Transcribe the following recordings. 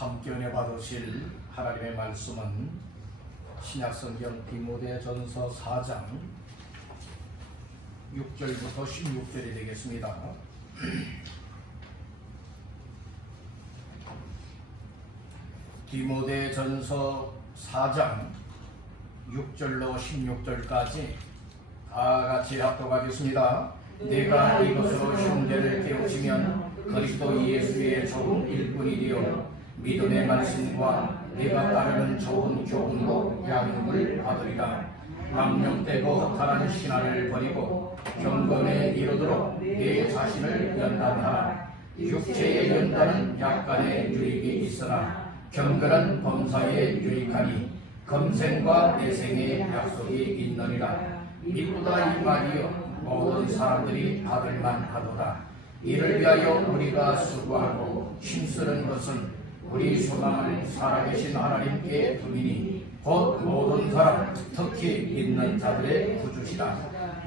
함께 은혜 받으실 하나님의 말씀은 신약성경 디모데전서 4장 6절부터 16절이 되겠습니다. 디모데전서 4장 6절로 16절까지 다 같이 합독하겠습니다. 내가 이것으로 형제를 깨우치면 그리스도 예수의 좋은 일꾼이 되어 믿음의 말씀과 내가 따르는 좋은 교훈으로 양육을 받으리라. 망령되고 허탄한 신화를 버리고 경건에 이르도록 내 자신을 연단하라. 육체의 연단은 약간의 유익이 있으나 경건은 범사에 유익하니 검생과 내생의 약속이 있느니라. 이보다 이 말이여 모든 사람들이 받을만 하도다. 이를 위하여 우리가 수고하고 힘쓰는 것은 우리 소망을 살아계신 하나님께 두리니 곧 모든 사람 특히 믿는 자들의 구주시다.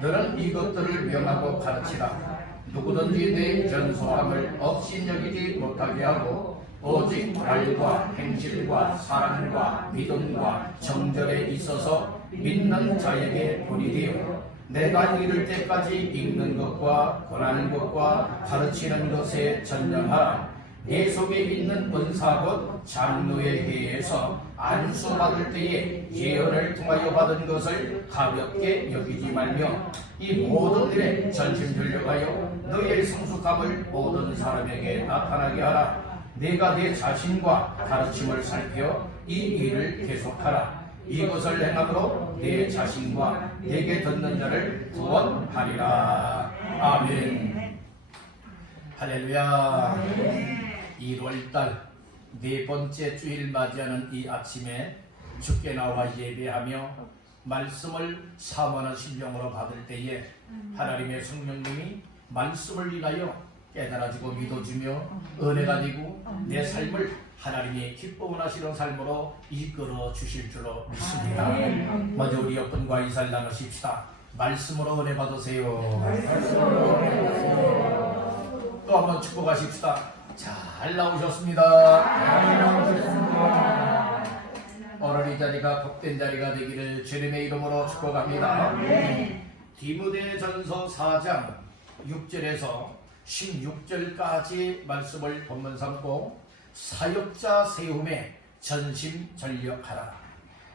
너는 이것들을 명하고 가르치라. 누구든지 내 전소함을 업신여기지 못하게 하고 오직 말과 행실과 사랑과 믿음과 정절에 있어서 믿는 자에게 본이 되어 내가 이를 때까지 읽는 것과 권하는 것과 가르치는 것에 전념하라. 내 속에 있는 은사 곧 장로의 회에서 안수받을 때에 예언을 통하여 받은 것을 가볍게 여기지 말며 이 모든 일에 전심전력하여 너희의 성숙함을 모든 사람에게 나타나게 하라. 내가 내 자신과 가르침을 살펴 이 일을 계속하라. 이것을 행함으로 내 자신과 내게 듣는 자를 구원하리라. 아멘. 할렐루야. 1월달 네 번째 주일 맞이하는 이 아침에 주께 나와 예배하며 말씀을 사모하는 심령으로 받을 때에 하나님의 성령님이 말씀을 인하여 깨달아지고 믿어주며 은혜가 되고 내 삶을 하나님이 기뻐하시는 삶으로 이끌어 주실 줄로 믿습니다. 먼저 우리 옆분과 인사를 나누십시다. 말씀으로 은혜 받으세요. 또 한번 축복하십시다. 잘 나오셨습니다. 오늘 이 자리가 복된 자리가 되기를 주님의 이름으로 축복합니다. 디모데전서 4장 6절에서 16절까지 말씀을 본문 삼고 사역자 세움에 전심전력하라.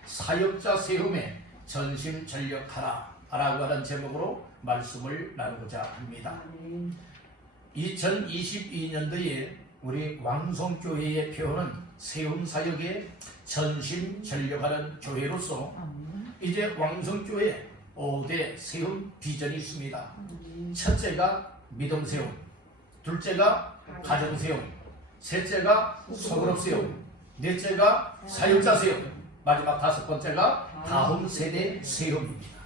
사역자 세움에 전심전력하라 라고 하는 제목으로 말씀을 나누고자 합니다. 2022년도에 우리 왕성교회의 표현은 세움사역에 전심전력하는 교회로서 이제 왕성교회 5대 세움 비전이 있습니다. 첫째가 믿음 세움, 둘째가 가정 세움, 셋째가 소그룹 세움, 넷째가 사역자 세움, 마지막 다섯 번째가 다음 세대 세움입니다.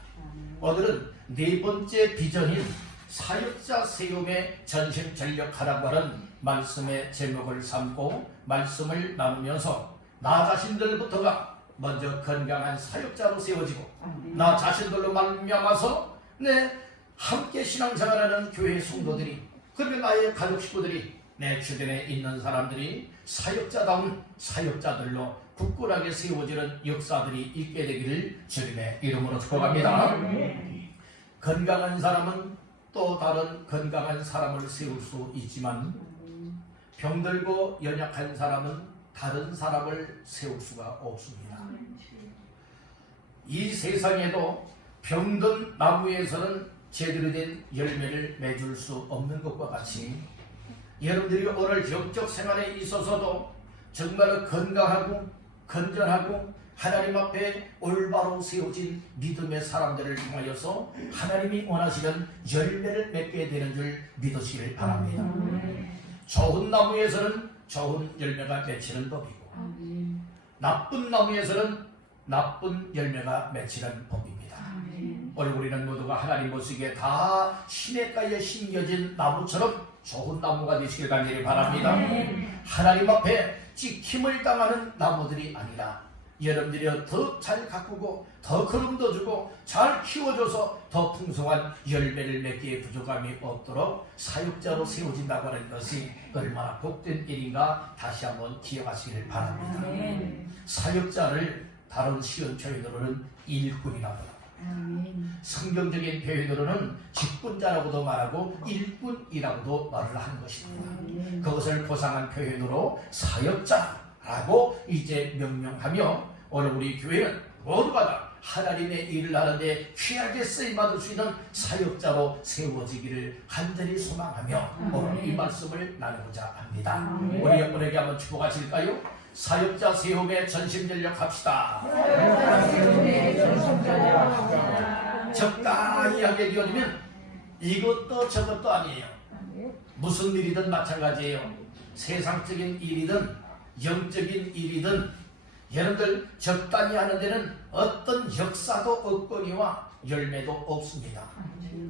오늘은 네 번째 비전인 사역자 세움에 전심전력하라고 하는 말씀의 제목을 삼고 말씀을 나누면서 나 자신들부터가 먼저 건강한 사역자로 세워지고 나 자신들로 말미암아서 내 함께 신앙생활하는 교회 성도들이 그리고 나의 가족 식구들이 내 주변에 있는 사람들이 사역자다운 사역자들로 굳건하게 세워지는 역사들이 있게 되기를 주님의 이름으로 축복합니다. 건강한 사람은 또 다른 건강한 사람을 세울 수 있지만 병들고 연약한 사람은 다른 사람을 세울 수가 없습니다. 이 세상에도 병든 나무에서는 제대로 된 열매를 맺을 수 없는 것과 같이 여러분들이 오늘 영적 생활에 있어서도 정말 건강하고 건전하고 하나님 앞에 올바로 세워진 믿음의 사람들을 통하여서 하나님이 원하시는 열매를 맺게 되는 줄 믿으시길 바랍니다. 좋은 나무에서는 좋은 열매가 맺히는 법이고 나쁜 나무에서는 나쁜 열매가 맺히는 법입니다. 오늘 우리는 모두가 하나님 보시기에 다 시냇가에 심겨진 나무처럼 좋은 나무가 되시길 간절히 바랍니다. 하나님 앞에 찍힘을 당하는 나무들이 아니라 여러분들이 더 잘 가꾸고 더 거름도 주고 잘 키워줘서 더 풍성한 열매를 맺기에 부족함이 없도록 사역자로 세워진다고 하는 것이 얼마나 복된 일인가 다시 한번 기억하시길 바랍니다. 사역자를 다른 쉬운 표현으로는 일꾼이라고 합니다. 성경적인 표현으로는 직분자라고도 말하고 일꾼이라고도 말을 하는 것입니다. 그것을 보상한 표현으로 사역자라고 이제 명명하며 오늘 우리 교회는 모두가 다 하나님의 일을 하는데 귀하게 쓰임받을 수 있는 사역자로 세워지기를 간절히 소망하며 오늘 이 말씀을 나누고자 합니다. 우리 여러분에게 한번 축복하실까요? 사역자 세움에 전심전력 합시다. 적당히 하게 되어지면 이것도 저것도 아니에요. 무슨 일이든 마찬가지예요. 세상적인 일이든 영적인 일이든 여러분들 적당히 하는 데는 어떤 역사도 없거니와 열매도 없습니다.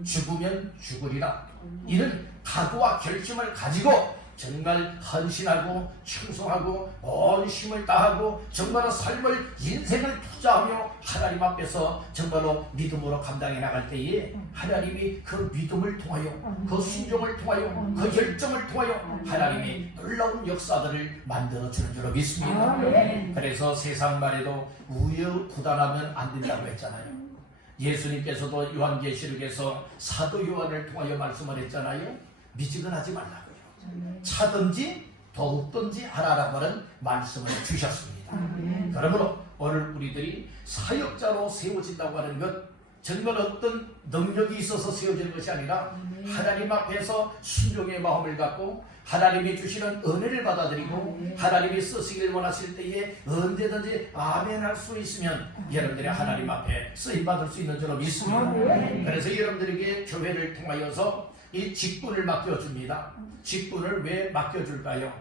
죽으면 죽으리라. 이런 각오와 결심을 가지고 정말 헌신하고 충성하고 온 힘을 다하고 정말로 삶을 인생을 투자하며 하나님 앞에서 정말로 믿음으로 감당해 나갈 때에 하나님이 그 믿음을 통하여 그 순종을 통하여 그 열정을 통하여 하나님이 놀라운 역사들을 만들어주는 줄로 믿습니다. 그래서 세상 말에도 우여부단하면 안 된다고 했잖아요. 예수님께서도 요한계시록에서 사도 요한을 통하여 말씀을 했잖아요. 미지근하지 말라고요. 차든지 더욱든지 하라라고 하는 말씀을 주셨습니다. 그러므로 오늘 우리들이 사역자로 세워진다고 하는 것 정말 어떤 능력이 있어서 세워지는 것이 아니라 하나님 앞에서 순종의 마음을 갖고 하나님이 주시는 은혜를 받아들이고 하나님이 쓰시길 원하실 때에 언제든지 아멘 할 수 있으면 여러분들이 하나님 앞에 쓰임받을 수 있는 줄로 믿습니다. 그래서 여러분들에게 교회를 통하여서 이 직분을 맡겨줍니다. 직분을 왜 맡겨줄까요?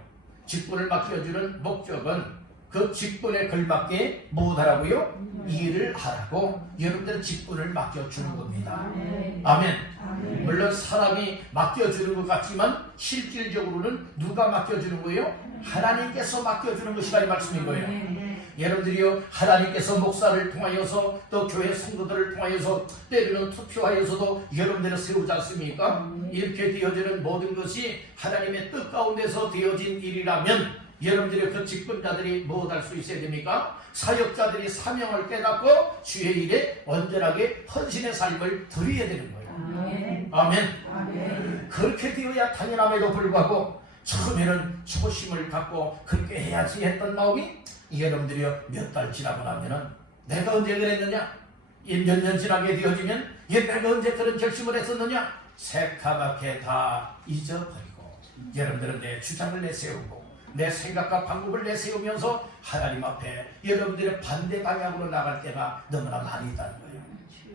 직분을 맡겨주는 목적은 그 직분에 걸맞게 무엇하라고요? 일을 하라고 여러분들 직분을 맡겨주는 겁니다. 아멘. 물론 사람이 맡겨주는 것 같지만 실질적으로는 누가 맡겨주는 거예요? 하나님께서 맡겨주는 것이다 이 말씀인 거예요. 여러분들이요 하나님께서 목사를 통하여서 또 교회 성도들을 통하여서 때로는 투표하여서도 여러분들을 세우지 않습니까? 이렇게 되어지는 모든 것이 하나님의 뜻 가운데서 되어진 일이라면 여러분들의 그 직분자들이 무엇할 수 있어야 됩니까? 사역자들이 사명을 깨닫고 주의 일에 온전하게 헌신의 삶을 드려야 되는 거예요. 아멘. 그렇게 되어야 당연함에도 불구하고 처음에는 초심을 갖고 그렇게 해야지 했던 마음이 여러분들이 몇 달 지나고 나면은 내가 언제 그랬느냐? 몇 년 지나게 되어지면 내가 언제 그런 결심을 했었느냐? 새카맣게 다 잊어버리고 여러분들은 내 주장을 내세우고 내 생각과 방법을 내세우면서 하나님 앞에 여러분들의 반대 방향으로 나갈 때가 너무나 많이 있다는 거예요.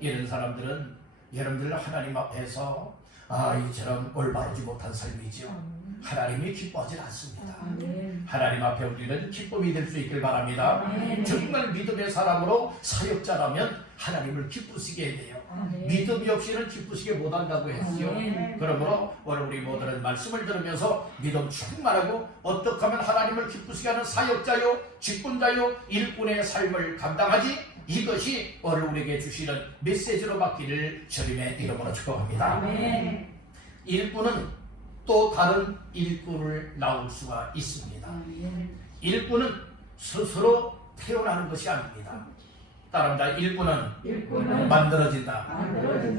이런 사람들은 여러분들 하나님 앞에서 이처럼 올바르지 못한 삶이죠. 하나님이 기뻐하지 않습니다. 하나님 앞에 우리는 기쁨이 될 수 있길 바랍니다. 정말 믿음의 사람으로 사역자라면 하나님을 기쁘시게 해야 돼요. 믿음이 없이는 기쁘시게 못한다고 했죠. 그러므로 오늘 우리 모두는 말씀을 들으면서 믿음 충만하고 어떻게 하면 하나님을 기쁘시게 하는 사역자요 직분자요 일꾼의 삶을 감당하지 이것이 오늘 우리에게 주시는 메시지로 받기를 주님의 이름으로 축복합니다. 일꾼은 또 다른 일꾼을 낳을 수가 있습니다. 일꾼은 스스로 태어나는 것이 아닙니다. 따라합니다. 일꾼은 만들어진다.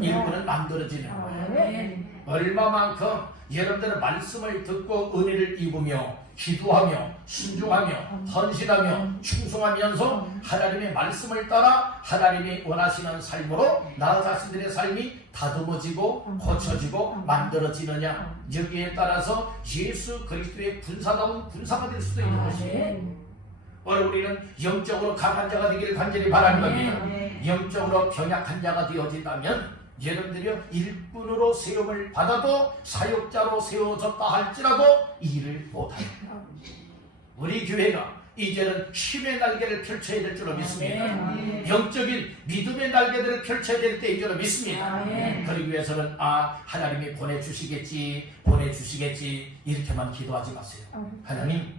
일꾼은 만들어지는 거예요. 얼마만큼 여러분들은 말씀을 듣고 은혜를 입으며 기도하며 순종하며 헌신하며 충성하면서 하나님의 말씀을 따라 하나님이 원하시는 삶으로 나 자신들의 삶이 다듬어지고 고쳐지고 만들어지느냐 여기에 따라서 예수 그리스도의 군사다운 군사가 될 수도 있는 것이에요. 오늘 우리는 영적으로 강한 자가 되기를 간절히 바라는 겁니다. 영적으로 병약한 자가 되어진다면 여러분들이 일꾼으로 세움을 받아도 사역자로 세워졌다 할지라도 일을 못합니다. 우리 교회가 이제는 힘의 날개를 펼쳐야 될 줄로 믿습니다. 영적인 믿음의 날개들을 펼쳐야 될 때인 줄로 믿습니다. 그러기 위해서는 하나님이 보내주시겠지 이렇게만 기도하지 마세요. 하나님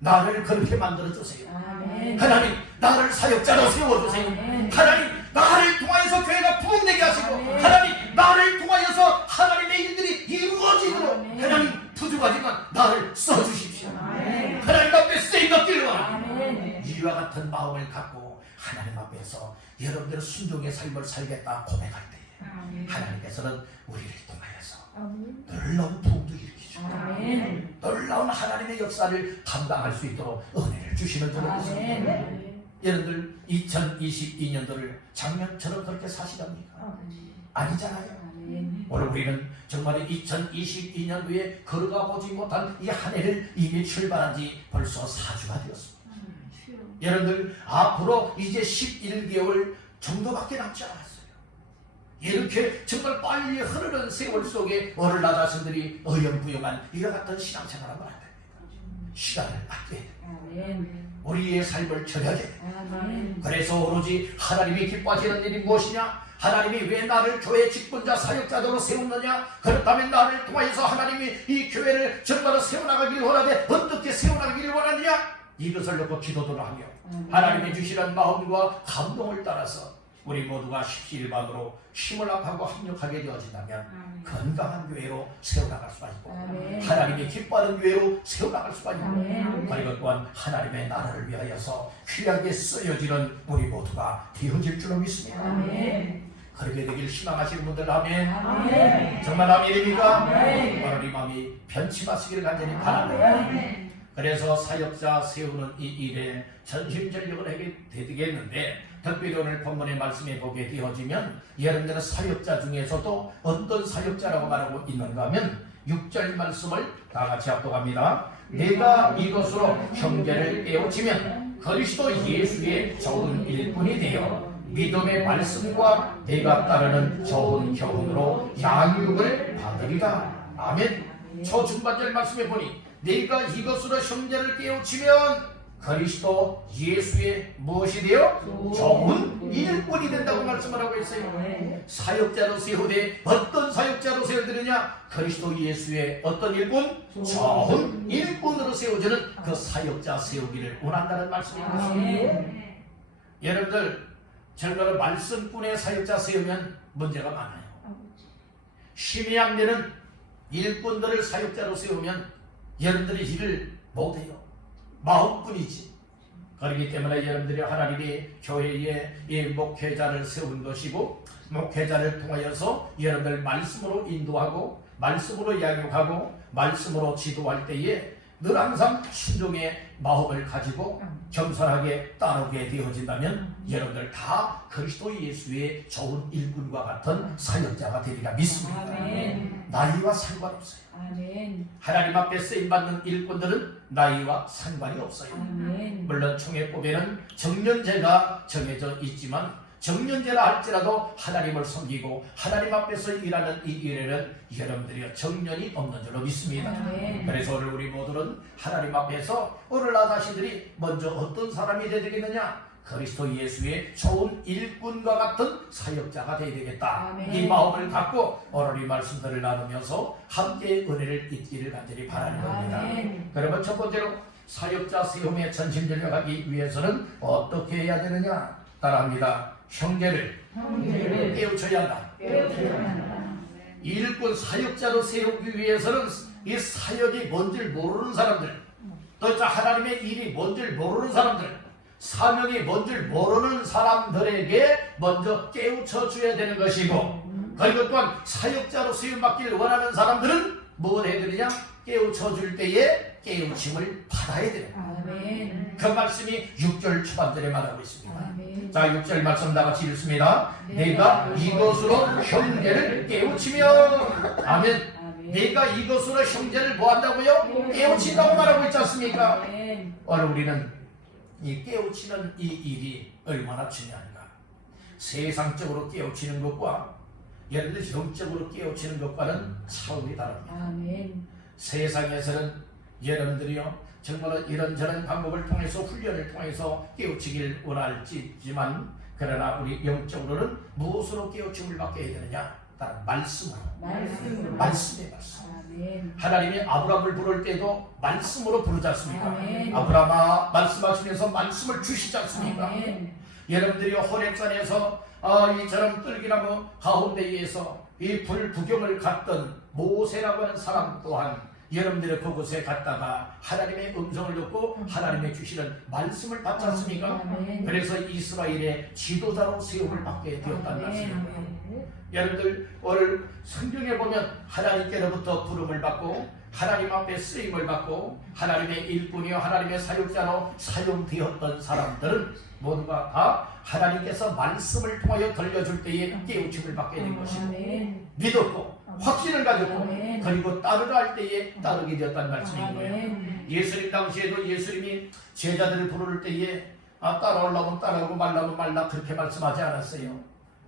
나를 그렇게 만들어주세요. 아멘. 하나님 나를 사역자로 세워주세요. 아멘. 하나님 나를 통하여서 교회가 부흥되게 하시고 아멘. 하나님 나를 통하여서 하나님의 일들이 이루어지도록 아멘. 하나님 부족하지만 나를 써주십시오. 아멘. 하나님 앞에 쓰임받기를 원합니다. 아멘. 이와 같은 마음을 갖고 하나님 앞에서 여러분들의 순종의 삶을 살겠다 고백할 때에 아멘. 하나님께서는 우리를 통하여서 아멘. 놀라운 부흥도 일으키시고 아멘. 놀라운 하나님의 역사를 감당할 수 있도록 은혜를 주시는 줄로 믿습니다. 아멘. 여러분들 2022년도를 작년처럼 그렇게 사시렵니까? 아니잖아요. 아멘. 오늘 우리는 정말 2022년도에 걸어가 보지 못한 이 한 해를 이미 출발한 지 벌써 4주가 되었습니다. 여러분들 앞으로 이제 11개월 정도밖에 남지 않았어요. 이렇게 정말 빨리 흐르는 세월 속에 오늘날 자신들이 어영부영한 이와 같은 신앙생활을 하면 안 됩니다. 시간을 아껴야 됩니다. 아멘. 우리의 삶을 절약해야 됩니다. 아멘. 그래서 오로지 하나님이 기뻐하시는 일이 무엇이냐? 하나님이 왜 나를 교회 직분자 사역자들로 세웠느냐? 그렇다면 나를 통하여서 하나님이 이 교회를 정말로 세워나가기를 원하되 어떻게 세워나가기를 원하느냐? 이것을 놓고 기도를 하며 하나님이 주시는 마음과 감동을 따라서 우리 모두가 십시일반으로 힘을 합하고 합력하게 되어진다면 건강한 교회로 세워나갈 수가 있고 아멘. 하나님이 기뻐하는 교회로 세워나갈 수가 있고 아멘. 그리고 또한 하나님의 나라를 위하여서 귀하게 쓰여지는 우리 모두가 되어질 줄로 믿습니다. 아멘. 그렇게 되길 희망하시는 분들 아멘. 아멘. 정말 아멘입니까? 아멘. 오늘 이 마음이 변치 마시기를 간절히 바랍니다. 아멘. 그래서 사역자 세우는 이 일에 전심전력을 하게 되겠는데 특별히 오늘 본문의 말씀에 보게 되어지면 여러분들은 사역자 중에서도 어떤 사역자라고 말하고 있는가 하면 6절 말씀을 다 같이 합독합니다. 내가 이것으로 형제를 깨우치면 그리스도 예수의 좋은 일꾼이 되어 믿음의 말씀과 내가 따르는 좋은 교훈으로 양육을 받으리라. 아멘. 초중반절 말씀에 보니 내가 이것으로 형제를 깨우치면 그리스도 예수의 무엇이 되어? 좋은 일꾼이 된다고 말씀을 하고 있어요. 사역자로 세우되 어떤 사역자로 세워드느냐? 그리스도 예수의 어떤 일꾼? 좋은 일꾼으로 세워주는 그 사역자 세우기를 원한다는 말씀입니다. 여러분들 정말 말씀꾼의 사역자 세우면 문제가 많아요. 힘이 안 되는 일꾼들을 사역자로 세우면 여러분들이 일을 못해요. 마음뿐이지. 그렇기 때문에 여러분들이 하나님이 교회에 이 목회자를 세운 것이고 목회자를 통하여서 여러분들 말씀으로 인도하고 말씀으로 양육하고 말씀으로 지도할 때에 늘 항상 순종의 마음을 가지고 겸손하게 따르게 되어진다면 여러분들 다 그리스도 예수의 좋은 일꾼과 같은 사역자가 되리라 믿습니다. 아멘. 나이와 상관없어요. 아멘. 하나님 앞에 쓰임받는 일꾼들은 나이와 상관이 없어요. 아멘. 물론 총회법에는 정년제가 정해져 있지만 정년제라 할지라도 하나님을 섬기고 하나님 앞에서 일하는 이 일에는 여러분들이 정년이 없는 줄로 믿습니다. 아멘. 그래서 오늘 우리 모두는 하나님 앞에서 오늘 나 자신들이 먼저 어떤 사람이 되야 되겠느냐? 그리스도 예수의 좋은 일꾼과 같은 사역자가 되어야 되겠다. 아멘. 이 마음을 갖고 오늘 이 말씀들을 나누면서 함께 은혜를 잊기를 간절히 바라는 겁니다. 아멘. 그러면 첫 번째로 사역자 세움에 전심전력하기 위해서는 어떻게 해야 되느냐? 따라합니다. 형제를 깨우쳐야 한다. 일꾼 사역자로 세우기 위해서는 이 사역이 뭔지를 모르는 사람들, 또 하나님의 일이 뭔지를 모르는 사람들, 사명이 뭔지를 모르는 사람들에게 먼저 깨우쳐 줘야 되는 것이고, 그리고 또한 사역자로 세움받기를 원하는 사람들은 뭘 해야 되느냐? 깨우쳐 줄 때에 깨우침을 받아야 돼요. 아멘. 그 말씀이 6절 초반절에 말하고 있습니다. 아멘. 자, 6절 말씀 다 같이 읽습니다. 내가 이것으로 형제를 깨우치며 아멘. 아멘. 내가 이것으로 형제를 뭐 한다고요? 깨우친다고 말하고 있지 않습니까? 아멘. 오늘 우리는 이 깨우치는 이 일이 얼마나 중요한가. 세상적으로 깨우치는 것과 여러분들 영적으로 깨우치는 것과는 차원이 다릅니다. 아멘. 세상에서는 여러분들이요 정말로 이런저런 방법을 통해서 훈련을 통해서 깨우치길 원할지만 그러나 우리 영적으로는 무엇으로 깨우침을 받게 해야 되느냐? 따라 말씀으로. 말씀으로. 말씀의 말씀. 아멘. 하나님이 아브라함을 부를 때도 말씀으로 부르지 않습니까? 아멘. 아브라함아 말씀하시면서 말씀을 주시지 않습니까? 아멘. 여러분들이 호렙산에서 이처럼 뜰기나무 가운데에서 이 불구경을 갔던 모세라고 하는 사람 또한 여러분들이 그곳에 갔다가 하나님의 음성을 듣고 하나님의 주시는 말씀을 받지 않습니까? 아멘. 그래서 이스라엘의 지도자로 세움을 받게 되었다는 말씀입니다. 아멘. 여러분들 오늘 성경에 보면 하나님께로부터 부름을 받고 하나님 앞에 쓰임을 받고 하나님의 일꾼이요 하나님의 사역자로 사용되었던 사람들은 모두가 다 하나님께서 말씀을 통하여 들려줄 때에 깨우침을 받게 된 것이고 아멘. 믿었고 확신을 가졌고 아멘. 그리고 따르라 할 때에 따르게 되었다는 말씀이고요. 아멘. 예수님 당시에도 예수님이 제자들을 부를 때에 따라오려면 따라오고 말라면 말라 그렇게 말씀하지 않았어요.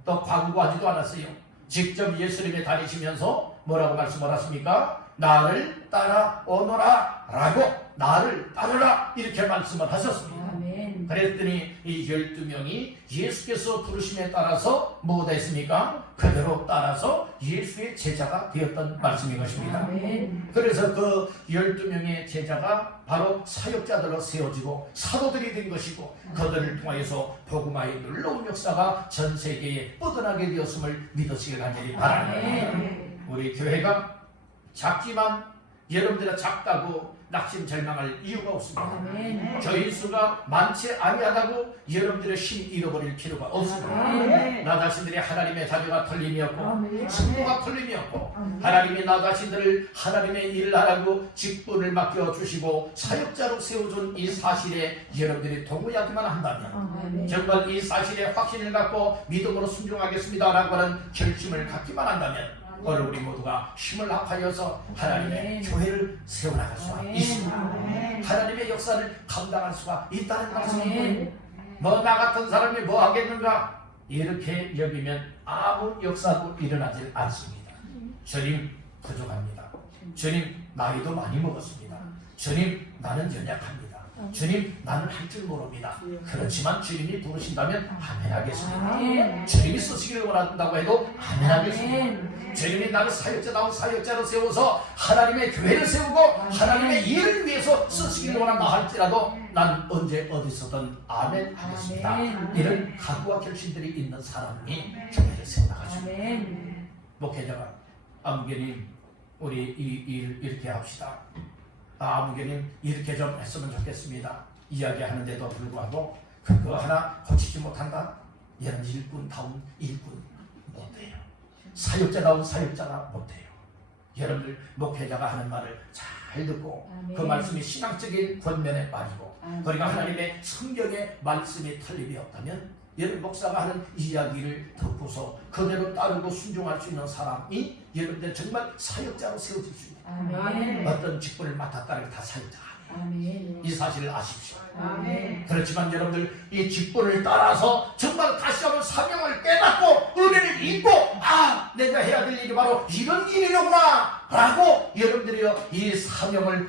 또 광고하지도 않았어요. 직접 예수님이 다니시면서 뭐라고 말씀을 하십니까? 나를 따라오너라 라고 나를 따르라 이렇게 말씀을 하셨습니다. 아멘. 그랬더니 이 12명이 예수께서 부르심에 따라서 뭐가 됐습니까? 그대로 따라서 예수의 제자가 되었던 말씀인 것입니다. 아멘. 그래서 그 12명의 제자가 바로 사역자들로 세워지고 사도들이 된 것이고 그들을 통하여서 복음화의 놀라운 역사가 전 세계에 뻗어나게 되었음을 믿으시길 간절히 바랍니다. 아멘. 우리 교회가 작지만 여러분들은 작다고 낙심절망할 이유가 없습니다. 아멘. 저희 수가 많지 아니하다고 여러분들의 힘 잃어버릴 필요가 없습니다. 아멘. 나 자신들이 하나님의 자녀가 틀림이 없고 아멘. 승부가 틀림이 없고 아멘. 하나님이 나 자신들을 하나님의 일을 하라고 직분을 맡겨주시고 사역자로 세워준 이 사실에 여러분들이 동의하기만 한다면 아멘. 정말 이 사실에 확신을 갖고 믿음으로 순종하겠습니다라고 하는 결심을 갖기만 한다면 오늘 우리 모두가 힘을 합하여서 하나님의 아멘. 교회를 세워나갈 수가 있습니다. 아멘. 하나님의 역사를 감당할 수가 있다는 말씀입니다. 아멘. 뭐 나 같은 사람이 뭐 하겠는가 이렇게 여기면 아무 역사도 일어나질 않습니다. 주님 부족합니다. 주님 나이도 많이 먹었습니다. 주님 나는 연약합니다. 주님 나는 할 줄 모릅니다. 그렇지만 주님이 부르신다면 아멘 하겠습니다. 아멘. 주님이 쓰시기를 원한다고 해도 아멘 하겠습니다. 아멘. 주님이 나를 사역자다운 사역자로 세워서 하나님의 교회를 세우고 하나님의 일을 위해서 쓰시기를 원한다 할지라도 난 언제 어디서든 아멘 하겠습니다. 아멘. 이런 각오와 결심들이 있는 사람이 교회를 세워나가죠. 아멘. 목회자가 아무개님 우리 이 일 이렇게 합시다. 아무개님 이렇게 좀 했으면 좋겠습니다. 이야기하는데도 불구하고 그거 하나 고치지 못한다? 이런 일꾼다운 일꾼 못해요. 사역자다운 사역자가 못해요. 여러분들 목회자가 하는 말을 잘 듣고 아멘. 그 말씀이 신앙적인 권면의 말이고 아멘. 그러니까 하나님의 성경의 말씀이 틀림이 없다면 여러분 목사가 하는 이야기를 듣고서 그대로 따르고 순종할 수 있는 사람이 여러분들 정말 사역자로 세워질 수 있는 아멘. 어떤 직분을 맡았다는 게 다 사역자가 아멘. 이 사실을 아십시오. 아멘. 그렇지만 여러분들 이 직분을 따라서 정말 다시 한번 사명을 깨닫고 은혜를 잊고 내가 해야 될 일이 바로 이런 일이로구나 라고 여러분들이요 이 사명을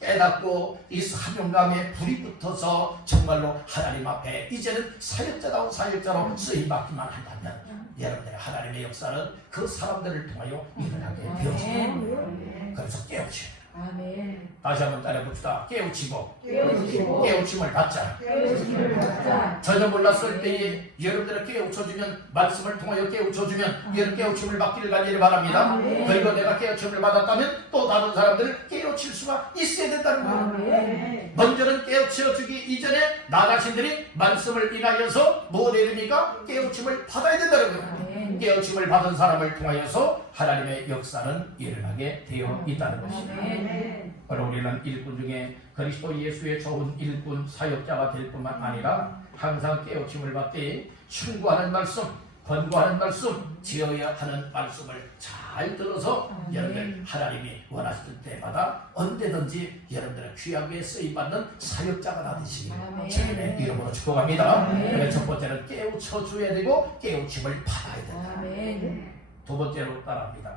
깨닫고 이 사명감에 불이 붙어서 정말로 하나님 앞에 이제는 사역자다운 사역자로 쓰임받기만 한다면 여러분들의 하나님의 역사는 그 사람들을 통하여 일어나게 되어집니다. 아멘. 그래서 깨우쳐요. 아멘. 다시 한번 따라봅시다. 깨우치고 깨우치고 깨우침을 받자. 깨우침을 받자. 전혀 몰랐을 때에 여러분들을 깨우쳐주면 말씀을 통하여 깨우쳐주면 여러분 깨우침을 받기를 간절히 바랍니다. 아멘. 그리고 내가 깨우침을 받았다면 또 다른 사람들을 깨우칠 수가 있어야 된다는 거예요. 아멘. 먼저는 깨우쳐주기 이전에 나 자신들이 말씀을 인하여서 뭐 해야 됩니까? 깨우침을 받아야 된다는 거예요. 아멘. 깨우침을 받은 사람을 통하여서 하나님의 역사는 일어나게 되어 있다는 것입니다. 아멘. 바로 우리는 일꾼 중에 그리스도 예수의 좋은 일꾼 사역자가 될 뿐만 아니라 항상 깨우침을 받되 충고하는 말씀, 권고하는 말씀, 지어야 하는 말씀을 잘 들어서 아멘. 여러분들 하나님이 원하실 때마다 언제든지 여러분들의 귀하게 쓰임받는 사역자가 되시길 아멘. 주님의 이름으로 축복합니다. 아멘. 그래서 첫 번째는 깨우쳐 줘야 되고 깨우침을 받아야 된다. 아멘. 두 번째로 따라합니다.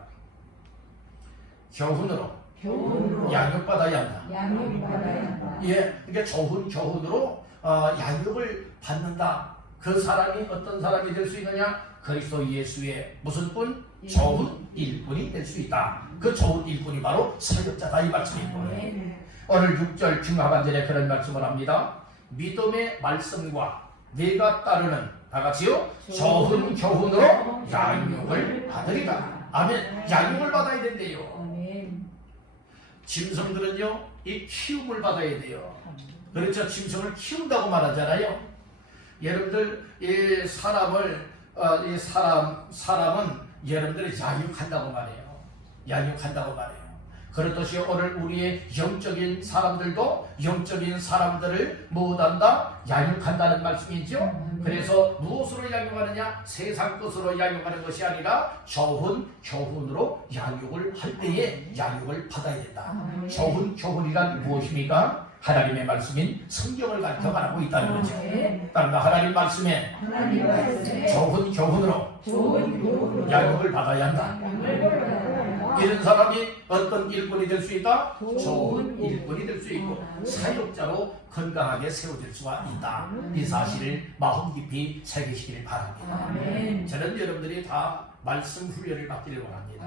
교훈으로 교훈으로 양육받아야 한다. 양육받아야 한다. 예, 그러니까 교훈으로 양육을 받는다. 그 사람이 어떤 사람이 될 수 있느냐? 그리스도 예수의 무슨 분? 좋은 일꾼이 될 수 있다. 그 좋은 일꾼이 바로 사역자다 이 말씀인 거예요. 오늘 6절 중하반절에 그런 말씀을 합니다. 믿음의 말씀과 내가 따르는 다 같이요 좋은 교훈으로 양육을 받으리라. 아멘. 양육을 받아야 된대요. 짐승들은요 이 키움을 받아야 돼요. 그렇죠. 짐승을 키운다고 말하잖아요. 여러분들 이 사람은 여러분들이 양육한다고 말해요. 양육한다고 말해요. 그렇듯이 오늘 우리의 영적인 사람들도 영적인 사람들을 무엇한다? 양육한다는 말씀이죠. 그래서 무엇으로 양육하느냐? 세상 것으로 양육하는 것이 아니라 좋은 교훈으로 양육을 할 때에 양육을 받아야 된다. 좋은 교훈이란 무엇입니까? 하나님의 말씀인 성경을 가르쳐 말하고 있다는 거죠. 따라서 하나님 말씀에 좋은 교훈으로 양육을 받아야 한다. 이런 사람이 어떤 일꾼이 될 수 있다? 좋은 일꾼이 될 수 있고 사역자로 건강하게 세워질 수가 있다. 이 사실을 마음 깊이 새기시길 바랍니다. 저는 여러분들이 다 말씀 훈련을 받기를 원합니다.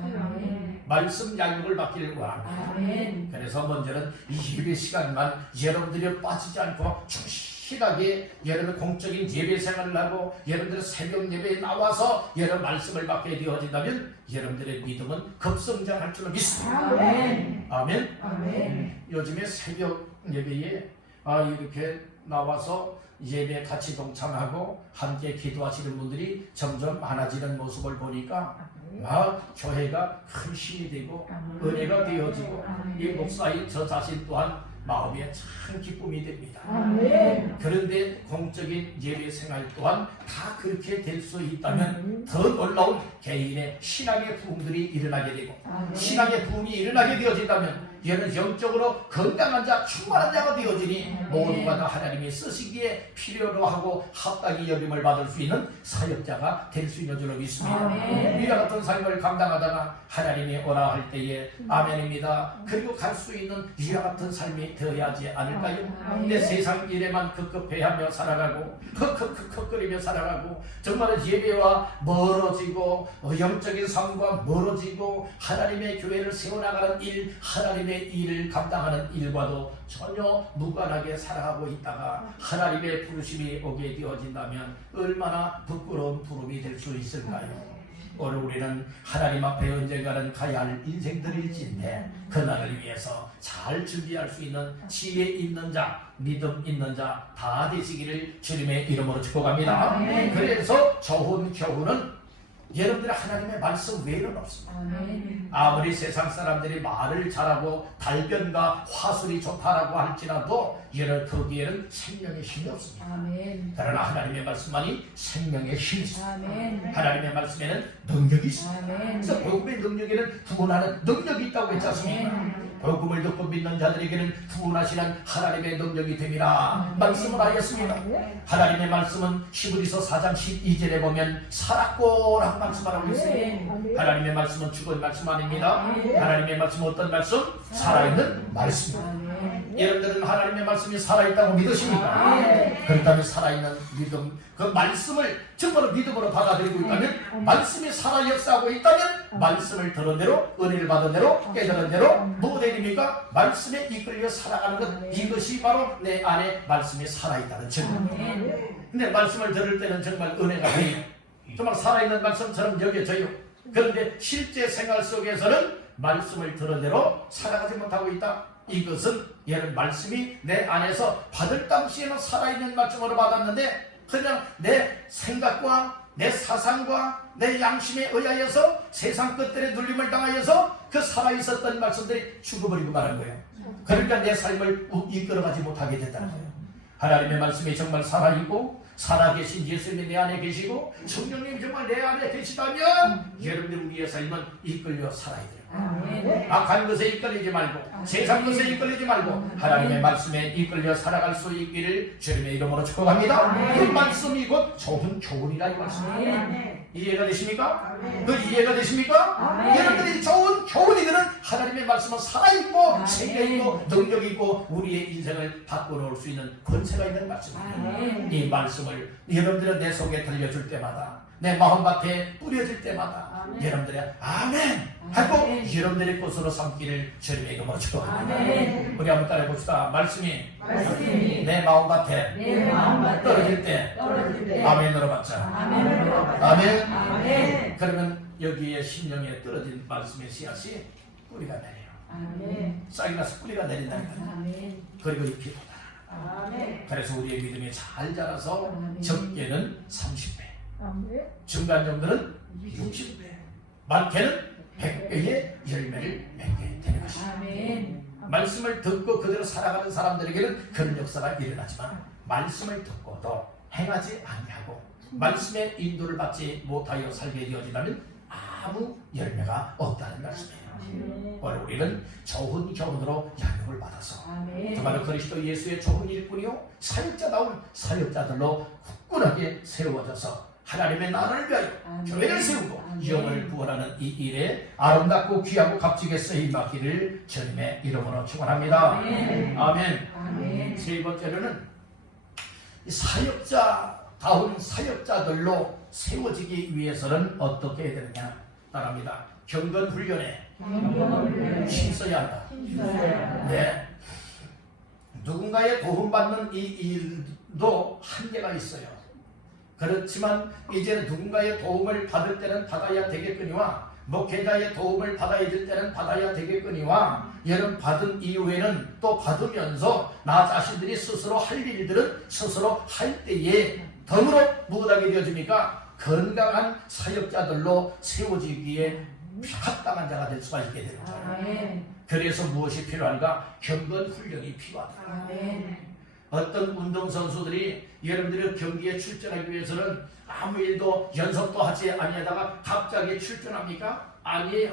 말씀 양육을 받기를 원합니다. 그래서 먼저는 이 예배 시간만 여러분들이 빠지지 않고 충실하게 여러분 공적인 예배 생활을 하고 여러분들 새벽 예배에 나와서 여러분 말씀을 받게 되어진다면 여러분들의 믿음은 급성장할 줄로 믿습니다. 아멘. 요즘에 새벽 예배에 이렇게 나와서 예배에 같이 동참하고 함께 기도하시는 분들이 점점 많아지는 모습을 보니까 막 교회가 큰 힘이 되고 은혜가 되어지고 이 목사인 저 자신 또한 마음에 참 기쁨이 됩니다. 그런데 공적인 예배 생활 또한 다 그렇게 될 수 있다면 더 놀라운 개인의 신앙의 부흥들이 일어나게 되고 신앙의 부흥이 일어나게 되어진다면 얘는 영적으로 건강한 자, 충만한 자가 되어지니 모두가 다 하나님이 쓰시기에 필요로 하고 합당히 여김을 받을 수 있는 사역자가 될 수 있는 줄로 믿습니다. 이와 같은 삶을 감당하다가 하나님이 오라 할 때에 아멘입니다. 그리고 갈 수 있는 이와 같은 삶이 되어야지 않을까요? 내 세상 일에만 급급해하며 살아가고 헉헉헉거리며 살아가고 정말 예배와 멀어지고 영적인 삶과 멀어지고 하나님의 교회를 세워나가는 일, 하나님의 일을 감당하는 일과도 전혀 무관하게 살아가고 있다가 하나님의 부르심이 오게 되어진다면 얼마나 부끄러운 부름이 될 수 있을까요? 오늘 우리는 하나님 앞에 언젠가는 가야 할 인생들일진데 그날을 위해서 잘 준비할 수 있는 지혜 있는 자, 믿음 있는 자 다 되시기를 주님의 이름으로 축복합니다. 그래서 좋은 교훈은 여러분들의 하나님의 말씀 외에는 없습니다. 아무리 세상 사람들이 말을 잘하고 달변과 화술이 좋다라고 할지라도 여러분 거기에는 생명의 힘이 없습니다. 그러나 하나님의 말씀만이 생명의 힘이 있습니다. 하나님의 말씀에는 능력이 있습니다. 그래서 복음의 능력에는 구원하는 능력이 있다고 했지 않습니까? 복음을 듣고 믿는 자들에게는 구원하시는 하나님의 능력이 됩니다. 말씀을 하였습니다. 하나님의 말씀은 히브리서 4장 12절에 보면 살았고라고 말씀하고 있어요. 하나님의 말씀은 죽은 말씀 아닙니다. 하나님의 말씀은 어떤 말씀? 살아있는 말씀입니다. 여러분들은 하나님의 말씀이 살아있다고 믿으십니까? 그렇다면 살아있는 믿음, 그 말씀을 정말로 믿음으로 받아들이고 있다면 말씀이 살아 역사하고 있다면 말씀을 들은 대로 은혜를 받은 대로 깨달은 대로 무엇 일입니까? 말씀에 이끌려 살아가는 것, 이것이 바로 내 안에 말씀이 살아있다는 증거입니다. 근데 말씀을 들을 때는 정말 은혜가 돼요. 정말 살아있는 말씀처럼 여겨져요. 그런데 실제 생활 속에서는 말씀을 들은 대로 살아가지 못하고 있다. 이것은 얘는 말씀이 내 안에서 받을 당시에는 살아있는 말씀으로 받았는데 그냥 내 생각과 내 사상과 내 양심에 의하여서 세상 것들의 눌림을 당하여서 그 살아있었던 말씀들이 죽어버리고 마는 거예요. 그러니까 내 삶을 이끌어가지 못하게 됐다는 거예요. 하나님의 말씀이 정말 살아있고 살아계신 예수님이 내 안에 계시고 성령님이 정말 내 안에 계시다면 여러분들 우리의 삶은 이끌려 살아야 돼요. 악한 것에 이끌리지 말고 세상 것에 이끌리지 말고 하나님의 말씀에 이끌려 살아갈 수 있기를 주님의 이름으로 축복합니다. 그 말씀이 곧 좋은 교훈이라 이 말씀입니다. 이해가 되십니까? 아멘. 그 이해가 되십니까? 아멘. 여러분들이 좋은 교훈이들은 하나님의 말씀은 살아있고 아멘. 세계있고 능력있고 우리의 인생을 바꿔놓을 수 있는 권세가 있는 말씀입니다. 아멘. 이 말씀을 여러분들은 내 속에 들려줄 때마다 내 마음밭에 뿌려질 때마다 아멘. 여러분들의 아멘 하고 아멘. 여러분들의 것으로 삼기를 주님의 이름으로 축원합니다. 아멘. 우리 한번 따라해봅시다. 말씀이 말씀이 내 마음밭에 내 마음밭에 떨어질 때 떨어질 때 아멘으로 받자. 아멘으로 받자. 아멘. 아멘. 그러면 여기에 심령에 떨어진 말씀의 씨앗이 뿌리가 내려요. 아멘. 싹이 나서 뿌리가 내린다는 거예요. 아멘. 그리고 잎이 돋아. 아멘. 그래서 우리의 믿음이 잘 자라서 아멘. 적게는 30배, 아멘. 중간 정도는 60배, 많게는 100배의 열매를 맺게 되는 것입니다. 아멘. 말씀을 듣고 그대로 살아가는 사람들에게는 그런 역사가 일어나지만 말씀을 듣고도 행하지 아니하고 말씀의 인도를 받지 못하여 살게 되어진다면 아무 열매가 없다는 말씀이에요. 아멘. 오늘 우리는 좋은 교훈으로 양육을 받아서 아멘. 정말 그리스도 예수의 좋은 일꾼이요 사역자다운 사역자들로 굳건하게 세워져서 하나님의 나라를 위하여 아멘. 교회를 세우고 아멘. 영을 구원하는 이 일에 아름답고 귀하고 값지게 쓰임받기를 주님의 이름으로 축원합니다. 아멘. 아멘. 아멘. 세 번째로는 이 사역자다운 사역자들로 세워지기 위해서는 어떻게 해야 되느냐 따라합니다. 경건 훈련에 힘써야 한다. 네. 누군가의 도움받는 이 일도 한계가 있어요. 그렇지만 이제는 누군가의 도움을 받을 때는 받아야 되겠거니와 목회자의 도움을 받아야 될 때는 받아야 되겠거니와 여러분 받은 이후에는 또 받으면서 나 자신들이 스스로 할 일들은 스스로 할 때에 덤으로 무엇하게 되어집니까? 건강한 사역자들로 세워지기에 합당한 자가 될 수가 있게 되는 거예요. 아멘. 그래서 무엇이 필요한가? 경건 훈련이 필요하다. 아멘. 어떤 운동선수들이 여러분들의 경기에 출전하기 위해서는 아무 일도 연습도 하지 아니하다가 갑자기 출전합니까? 아니에요.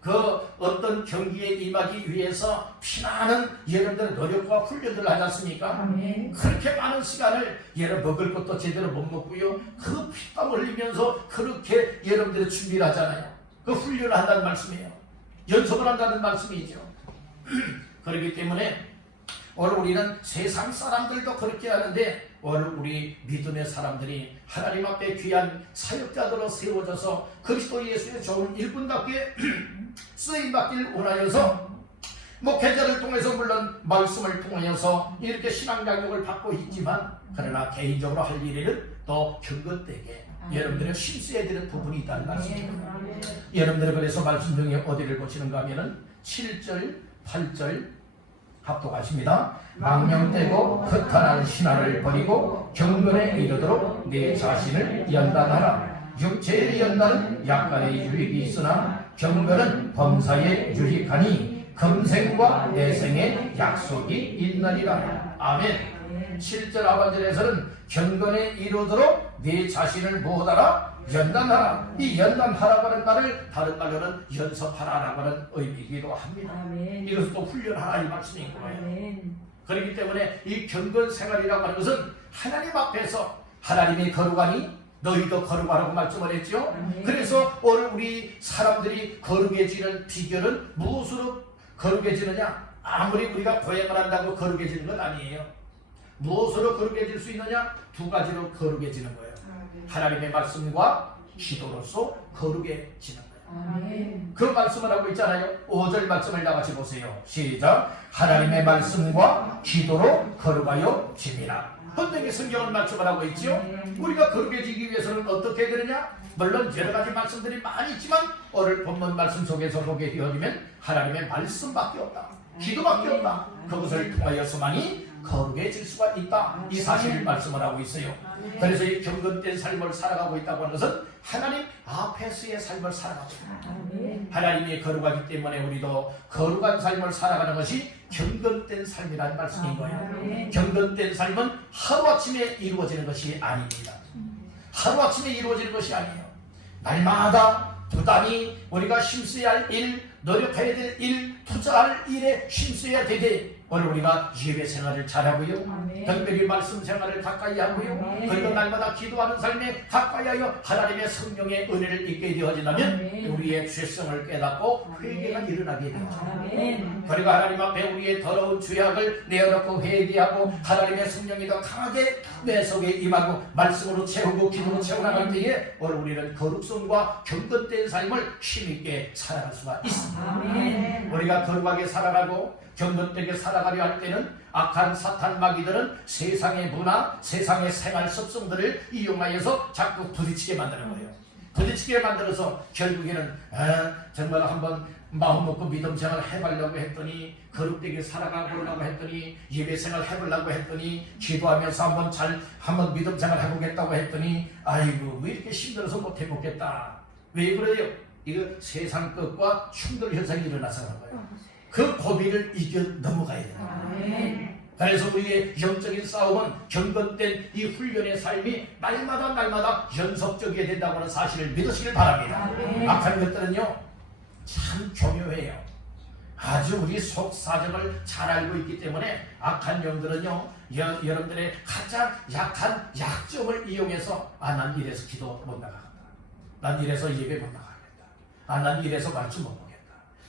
그 어떤 경기에 임하기 위해서 피나는 여러분들의 노력과 훈련들을 하지 않습니까? 아멘. 그렇게 많은 시간을 여러분 먹을 것도 제대로 못 먹고요. 그 피땀 흘리면서 그렇게 여러분들이 준비를 하잖아요. 그 훈련을 한다는 말씀이에요. 연습을 한다는 말씀이죠. 그렇기 때문에 오늘 우리는 세상 사람들도 그렇게 하는데 오늘 우리 믿음의 사람들이 하나님 앞에 귀한 사역자들로 세워져서 그리스도 예수의 좋은 일꾼답게 쓰임받기를 원하여서 목회자를 통해서 물론 말씀을 통하여서 이렇게 신앙장육을 받고 있지만 그러나 개인적으로 할 일에는 또 경건되게 여러분들의 힘써야 되는 부분이 있다는 말씀입니다. 여러분들은 그래서 말씀 중에 어디를 보시는가 하면은 7절, 8절 합독하십니다. 망령되고 허탄한 신화를 버리고 경건에 이르도록 내 자신을 연단하라. 육체의 연단은 약간의 유익이 있으나 경건은 범사에 유익하니 금생과 내생의 약속이 있느니라. 아멘. 7절 하반절에서는 경건에 이르도록 내 자신을 무엇하라? 연단하라. 이 연단하라고 하는 말을 다른 말로는 연습하라라고 하는 의미이기도 합니다. 아멘. 이것은 또 훈련하라 이 말씀인 거예요. 아멘. 그렇기 때문에 이 경건 생활이라고 하는 것은 하나님 앞에서 하나님이 거룩하니 너희도 거룩하라고 말씀을 했죠. 아멘. 그래서 오늘 우리 사람들이 거룩해지는 비결은 무엇으로 거룩해지느냐? 아무리 우리가 고행을 한다고 거룩해지는 건 아니에요. 무엇으로 거룩해질 수 있느냐? 두 가지로 거룩해지는 거예요. 하나님의 말씀과 기도로서 거룩해지는 거예요. 아멘. 그 말씀을 하고 있잖아요. 5절 말씀을 다 같이 보세요. 시작. 하나님의 말씀과 기도로 거룩하여 짐이라. 헌정의 성경을 말씀을 하고 있죠. 우리가 거룩해지기 위해서는 어떻게 해야 되느냐? 물론 여러 가지 말씀들이 많이 있지만 오늘 본문 말씀 속에서 보게 되어지면 하나님의 말씀밖에 없다. 기도밖에 없다. 그것을 통하여서만이 거룩해질 수가 있다. 이 사실을 말씀을 하고 있어요. 그래서 이 경건된 삶을 살아가고 있다고 하는 것은 하나님 앞에서의 삶을 살아가고 있다. 아멘. 하나님이 거룩하기 때문에 우리도 거룩한 삶을 살아가는 것이 경건된 삶이라는 말씀인 거예요. 경건된 삶은 하루아침에 이루어지는 것이 아닙니다. 하루아침에 이루어지는 것이 아니에요. 날마다 부단히 우리가 힘써야 할 일, 노력해야 될 일, 투자할 일에 힘써야 되되 오늘 우리가 예배 생활을 잘하고요. 아멘. 특별히 말씀 생활을 가까이 하고요. 아멘. 그리고 날마다 기도하는 삶에 가까이 하여 하나님의 성령의 은혜를 입게 되어진다면 아멘. 우리의 죄성을 깨닫고 아멘. 회개가 일어나게 되죠. 아멘. 그리고 하나님 앞에 우리의 더러운 죄악을 내어놓고 회개하고 하나님의 성령이 더 강하게 내 속에 임하고 말씀으로 채우고 기도로 채워나갈 때에 오늘 우리는 거룩성과 경건된 삶을 힘있게 살아갈 수가 있습니다. 아멘. 우리가 거룩하게 살아가고 경건되게 살아가려 할 때는 악한 사탄 마귀들은 세상의 문화, 세상의 생활 습성들을 이용하여서 자꾸 부딪히게 만드는 거예요. 부딪히게 만들어서 결국에는 정말 한번 마음 먹고 믿음 생활 해보려고 했더니 거룩되게 살아가 보려고 했더니 예배 생활 해보려고 했더니 기도하면서 한번 믿음 생활 해보겠다고 했더니 아이고 왜 이렇게 힘들어서 못 해보겠다. 왜 그래요? 이거 세상 것과 충돌 현상이 일어나서 그런 거예요. 그 고비를 이겨 넘어가야 돼요. 아멘. 그래서 우리의 영적인 싸움은 경건된 이 훈련의 삶이 날마다 연속적이어야 된다고 하는 사실을 믿으시길 바랍니다. 아멘. 악한 것들은요 참 교묘해요. 아주 우리 속 사정을 잘 알고 있기 때문에 악한 영들은요 여러분들의 가장 약한 약점을 이용해서 난 이래서 기도 못 나가겠다. 난 이래서 예배 못 나가겠다. 난 이래서 말씀 못 보겠다.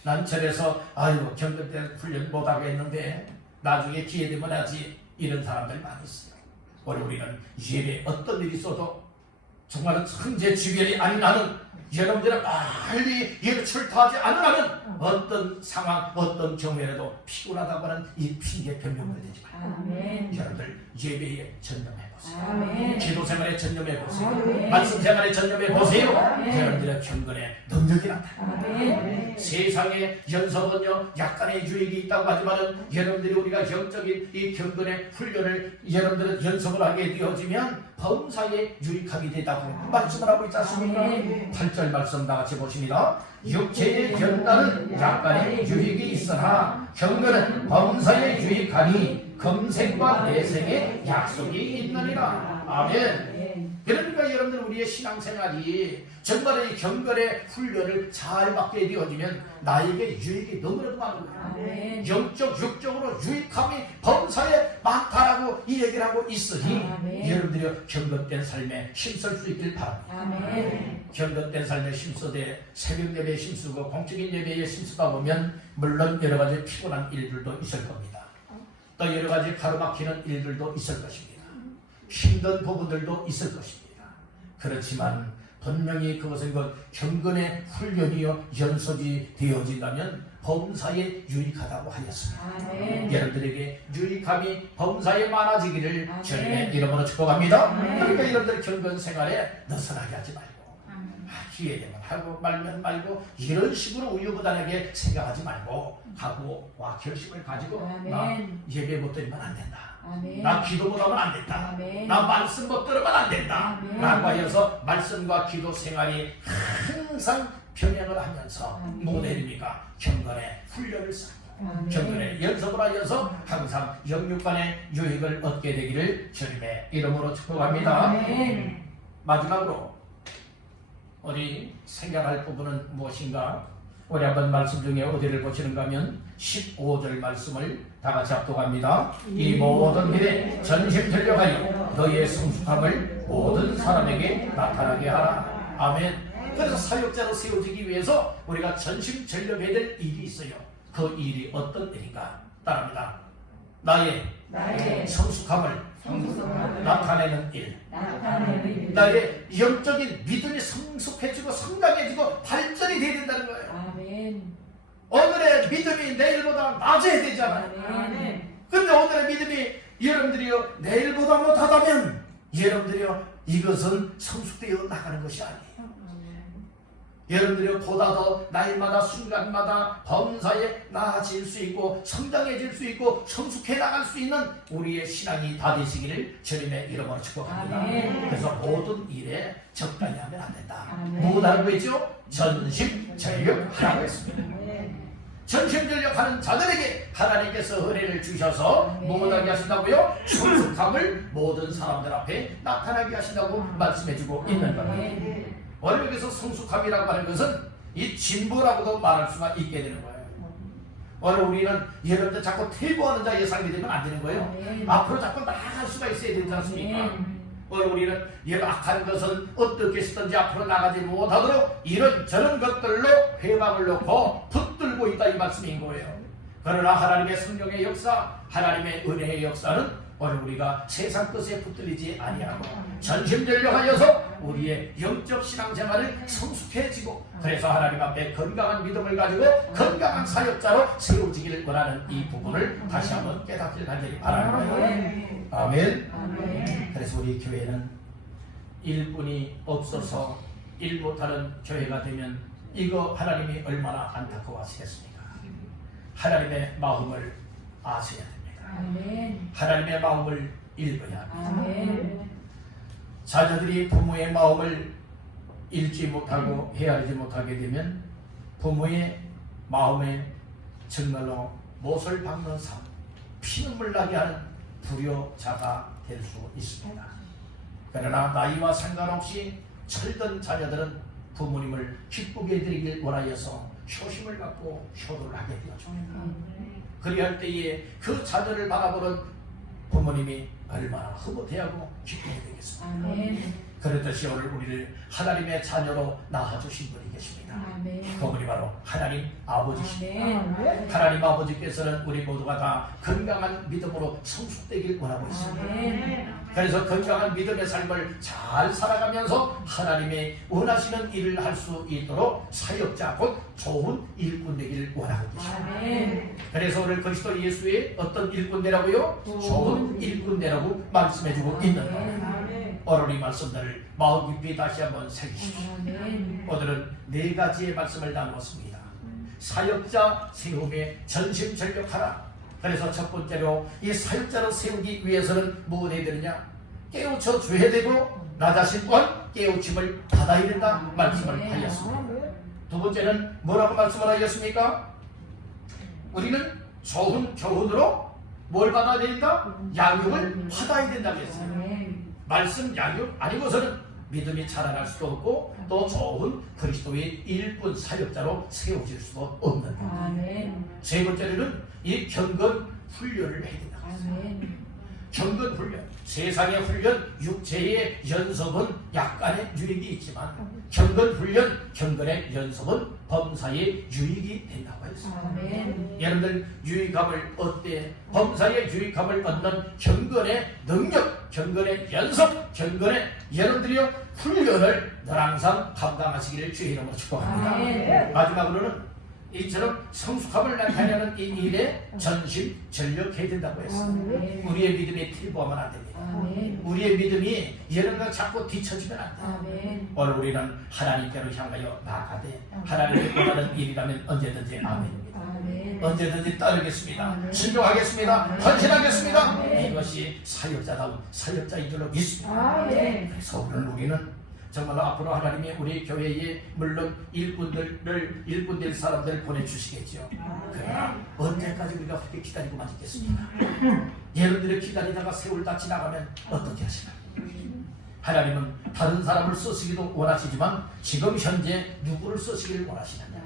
난 저래서 아이고 경건된 훈련 못 하겠는데 나중에 기회 되면 하지. 이런 사람들 많이 있어요. 오늘 우리는 예배 어떤 일이 있어도 정말 천재 지변이 아닌 한은 여러분들은 빨리 예배 출타하지 않으면 어떤 상황 어떤 경우에라도 피곤하다고 하는 이 핑계 변명을 되지 말고 아멘. 여러분들 예배에 전념해 보세요. 아멘. 기도 생활에 전념해 보세요. 아멘. 말씀 생활에 전념해 보세요. 아멘. 여러분들의 경건에 능력이 나타나. 아멘. 세상의 연속은요 약간의 유익이 있다고 하지만은 여러분들이 우리가 영적인 이 경건의 훈련을 여러분들은 연속을 하게 되어지면 범사에 유익하게 된다고 말씀을 하고 있지 않습니까? 아멘. 8절 말씀 다 같이 보십니다. 육체의 견단은 약간의 유익이 있으나 경건은 범사에 유익하니 금생과 내생의 약속이 있느니라. 아멘. 그러니까 여러분들 우리의 신앙생활이 정말 이 경건의 훈련을 잘 받게 되어지면 나에게 유익이 너무나도 많은 거예요. 아멘. 영적, 육적으로 유익함이 범사에 많다라고 이 얘기를 하고 있으니 아멘. 여러분들이 경건된 삶에 힘쓸 수 있길 바랍니다. 아멘. 경건된 삶에 힘쓰되 새벽 예배에 힘쓰고 공적인 예배에 힘쓰다 보면 물론 여러 가지 피곤한 일들도 있을 겁니다. 또 여러 가지 가로막히는 일들도 있을 것입니다. 힘든 부분들도 있을 것입니다. 그렇지만 분명히 그것은 경건의 훈련이요 연속이 되어진다면 범사에 유익하다고 하였습니다. 아멘. 여러분들에게 유익함이 범사에 많아지기를 아멘. 주님의 이름으로 축복합니다. 아멘. 그러니까 여러분들 경건 생활에 느슨하게 하지 말고 아멘. 기회 되면 하고 말면 말고 이런 식으로 우유부단하게 생각하지 말고 각오와 결심을 가지고 아멘. 나 예배 못 드리면 안 된다. 아멘. 나 기도 못 하면 안 된다. 아멘. 나 말씀 못 들으면 안 된다. 아멘. 라고 하여서 말씀과 기도 생활이 항상 병행을 하면서 아멘. 뭐가 됩니까? 경건의 훈련을 쌓고 아멘. 경건의 연습을 하여서 항상 영육간의 유익을 얻게 되기를 주님의 이름으로 축복합니다. 아멘. 마지막으로 우리 생각할 부분은 무엇인가? 우리 한번 말씀 중에 어디를 보시는가 하면 15절 말씀을 다 같이 합독합니다. 이 모든 일에 전심전력하여 너희의 성숙함을 모든 사람에게 나타나게 하라. 아멘. 그래서 사역자로 세워지기 위해서 우리가 전심전력해야 될 일이 있어요. 그 일이 어떤 일인가? 따릅니다. 나의 성숙함을 나타내는 일. 나의 영적인 믿음이 성숙해지고 성장해지고 발전이 돼야 된다는 거예요. 아멘. 오늘의 믿음이 내일보다 낮아야 되잖아요. 아멘. 근데 오늘의 믿음이 여러분들이요 내일보다 못하다면 여러분들이요 이것은 성숙되어 나가는 것이 아니에요. 여러분들이 보다 더 날마다 순간마다 범사에 나아질 수 있고 성장해질 수 있고 성숙해 나갈 수 있는 우리의 신앙이 다 되시기를 주님의 이름으로 축복합니다. 아멘. 그래서 모든 일에 적당히 하면 안 된다. 아멘. 뭐라고 했죠? 전심전력하라고 했습니다. 전심전력하는 자들에게 하나님께서 은혜를 주셔서 아멘. 무엇하게 하신다고요? 성숙함을 모든 사람들 앞에 나타나게 하신다고 말씀해주고 있는 겁니다. 아멘. 오늘 여기서 성숙함이라고 하는 것은 이 진보라고도 말할 수가 있게 되는 거예요. 오늘 우리는 여러분들 자꾸 퇴보하는 자의 삶이 되면 안 되는 거예요. 아멘. 앞으로 자꾸 나아갈 수가 있어야 되지 않습니까? 아멘. 오늘 우리는 이런 악한 것은 어떻게 쓰든지 앞으로 나가지 못하도록 이런 저런 것들로 회방을 놓고 붙들고 있다 이 말씀인 거예요. 그러나 하나님의 성령의 역사, 하나님의 은혜의 역사는 오늘 우리가 세상 것에 붙들리지 아니하고 전심전력하여서 우리의 영적 신앙생활을 성숙해지고 그래서 하나님 앞에 건강한 믿음을 가지고 건강한 사역자로 세워지기를 원하는 이 부분을 다시 한번 깨닫길 간절히 바라는 거예요. 아멘. 아멘. 그래서 우리 교회는 일꾼이 없어서 일 못하는 교회가 되면 이거 하나님이 얼마나 안타까워하시겠습니까? 하나님의 마음을 아셔야 됩니다. 아멘. 하나님의 마음을 읽어야 합니다. 아멘. 자녀들이 부모의 마음을 읽지 못하고 헤아리지 못하게 되면 부모의 마음에 정말로 못을 박는 삶, 피눈물 나게 하는 불효자가 될 수 있습니다. 그러나 나이와 상관없이 철든 자녀들은 부모님을 기쁘게 해드리길 원하여서 효심을 갖고 효도를 하게 되었죠. 그리할 때에 그 자녀를 바라보는 부모님이 얼마나 흐뭇해하고 기쁘게 되겠습니까? 아멘. 그렇듯이 오늘 우리를 하나님의 자녀로 낳아주신 분이 계십니다. 아멘. 그분이 바로 하나님 아버지십니다. 아멘. 하나님 아버지께서는 우리 모두가 다 건강한 믿음으로 성숙되길 원하고 있습니다. 아멘. 그래서 건강한 믿음의 삶을 잘 살아가면서 하나님의 원하시는 일을 할 수 있도록 사역자 곧 좋은 일꾼 되기를 원하고 계십니다. 아멘. 그래서 오늘 그리스도 예수의 어떤 일꾼되라고요? 좋은 일꾼되라고 말씀해주고 있는 거예요. 아멘. 오늘 이 말씀들을 마음 깊이 다시 한번 새기십시오. 아멘. 오늘은 네 가지의 말씀을 나누었습니다. 사역자 세움에 전심전력하라. 그래서 첫 번째로 이 사역자로 세우기 위해서는 무엇 해야 되느냐? 깨우쳐 줘야 되고 나 자신 또한 깨우침을 받아야 된다 말씀을 하였습니다. 두 번째는 뭐라고 말씀을 하였습니까? 우리는 좋은 교훈으로 뭘 받아야 된다? 양육을 받아야 된다고 했어요. 아멘. 말씀 양육 아니고서는 믿음이 자라날 수도 없고 또 좋은 그리스도의 일꾼 사역자로 세워질 수도 없는 거예요. 아멘. 세 번째로는 이 경건 훈련을 해야 된다. 아멘. 경건 훈련, 세상의 훈련, 육체의 연습은 약간의 유익이 있지만 경건 훈련, 경건의 연습은 범사의 유익이 된다고 했습니다. 아멘. 여러분들 유익함을 얻되 범사의 유익함을 얻는 경건의 능력, 경건의 연습, 경건의 여러분들이요 훈련을 늘 항상 감당하시기를 주의 이름으로 축복합니다. 아멘. 마지막으로는 이처럼 성숙함을 나타내는 이 일에 전심 전력해야 된다고 했습니다. 아멘. 우리의 믿음이 퇴보하면 안 됩니다. 아멘. 우리의 믿음이 여러분들 자꾸 뒤처지면 안 돼요. 아멘. 오늘 우리는 하나님께로 향하여 나아가되 하나님이 원하는 일이라면 언제든지 아멘입니다. 아멘. 언제든지 따르겠습니다. 아멘. 순종하겠습니다. 아멘. 헌신하겠습니다. 아멘. 이것이 사역자다운 사역자인 줄로 믿습니다. 아멘. 그래서 오늘 우리는 정말로 앞으로 하나님이 우리 교회에 물론 일꾼될 사람들 보내주시겠죠. 그러나 언제까지 우리가 그렇게 기다리고만 있겠습니까? 여러분들이 기다리다가 세월 다 지나가면 어떻게 하시나? 하나님은 다른 사람을 쓰시기도 원하시지만 지금 현재 누구를 쓰시기를 원하시느냐?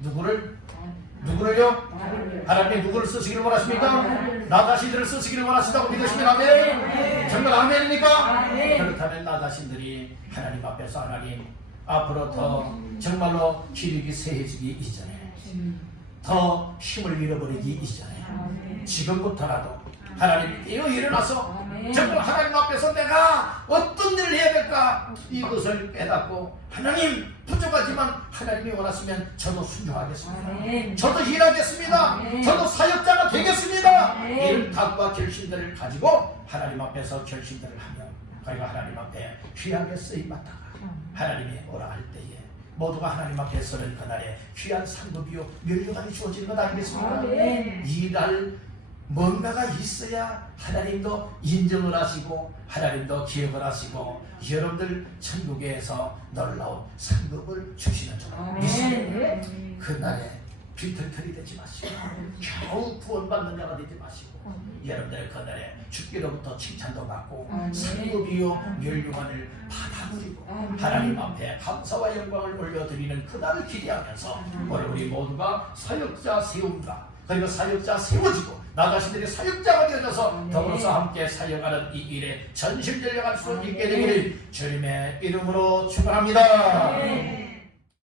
누구를요? 하나님이 누구를 쓰시기를 원하십니까? 나 자신들을 쓰시기를 원하신다고 믿으시면 아멘. 정말 아멘입니까? 그렇다면 나 자신들이 하나님 앞에서 하나님 앞으로 더 정말로 기력이 세해지기 이전에 더 힘을 잃어버리기 이전에 지금부터라도 하나님 깨어 일어나서 정말 하나님 앞에서 내가 어떤 일을 해야 될까 이것을 깨닫고 하나님 부족하지만 하나님이 원하시면 저도 순종하겠습니다. 아멘. 저도 일하겠습니다. 아멘. 저도 사역자가 되겠습니다. 아멘. 이런 각과 결심들을 가지고 하나님 앞에서 결심들을 하며 저희가 하나님 앞에 귀하게 쓰임받다가 하나님이 오라 할 때에 모두가 하나님 앞에 서는 그날에 귀한 상급이요 면류관이 주어지는 것 아니겠습니까? 아멘. 이날 뭔가가 있어야 하나님도 인정을 하시고 하나님도 기억을 하시고 여러분들 천국에서 놀라운 상급을 주시는 줄 믿습니다. 아멘. 그날에 빈털털이 되지 마시고 겨우 구원받는 자가 되지 마시고 여러분들 그날에 주께로부터 칭찬도 받고 아멘. 상급이요 멸류관을 받아 누리고 아멘. 하나님 앞에 감사와 영광을 올려드리는 그날을 기대하면서 오늘 우리 모두가 사역자 세움과 그리고 사역자 세워지고 나 자신들이 사역자가 되어져서 아멘. 더불어서 함께 사역하는 이 일에 전심전력할 수 있게 아멘. 되기를 주님의 이름으로 축원합니다. 아멘.